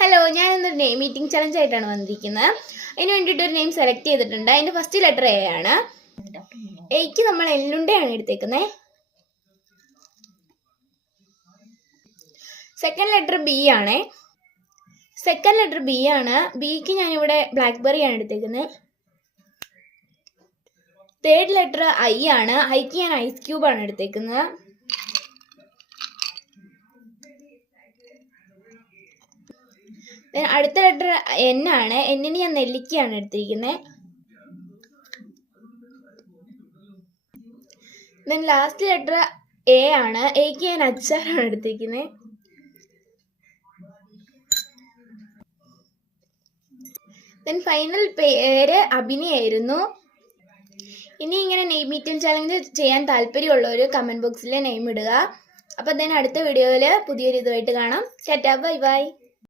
Hello, ഞാനിന്നൊരു name meeting challenge ആയിട്ടാണ് വന്നിരിക്കുന്നത്. അതിന് വേണ്ടിയിട്ട് ഒരു നെയിം സെലക്ട് ചെയ്തിട്ടുണ്ട്. അതിൻ്റെ ഫസ്റ്റ് ലെറ്റർ എ ആണ്. എയ്ക്ക് നമ്മൾ എല്ലുണ്ടയാണ് എടുത്തേക്കുന്നത്. സെക്കൻഡ് ലെറ്റർ ബി ആണ്. ബിക്ക് ഞാനിവിടെ ബ്ലാക്ക്ബെറി ആണ് എടുത്തേക്കുന്നത്. തേർഡ് ലെറ്റർ ഐ ആണ്. ഐക്ക് ഞാൻ ഐസ് ക്യൂബ് ആണ് എടുത്തേക്കുന്നത്. അടുത്ത ലെറ്റർ എൻ ആണ്. എന്നിന് ഞാൻ നെല്ലിക്കയാണ് എടുത്തിരിക്കുന്നത്. ലാസ്റ്റ് ലെറ്റർ എ ആണ്. എക്ക് ഞാൻ അച്ചാറാണ് എടുത്തിരിക്കുന്നത്. ഫൈനൽ പേര് അഭിനയായിരുന്നു. ഇനി ഇങ്ങനെ നെയിം മീറ്റിംഗ് ചലഞ്ച് ചെയ്യാൻ താല്പര്യമുള്ളവർ കമന്റ് ബോക്സിൽ നെയിം ഇടുക. അപ്പം അടുത്ത വീഡിയോയിൽ പുതിയൊരു ഇതുമായിട്ട് കാണാം. Tata, bye bye.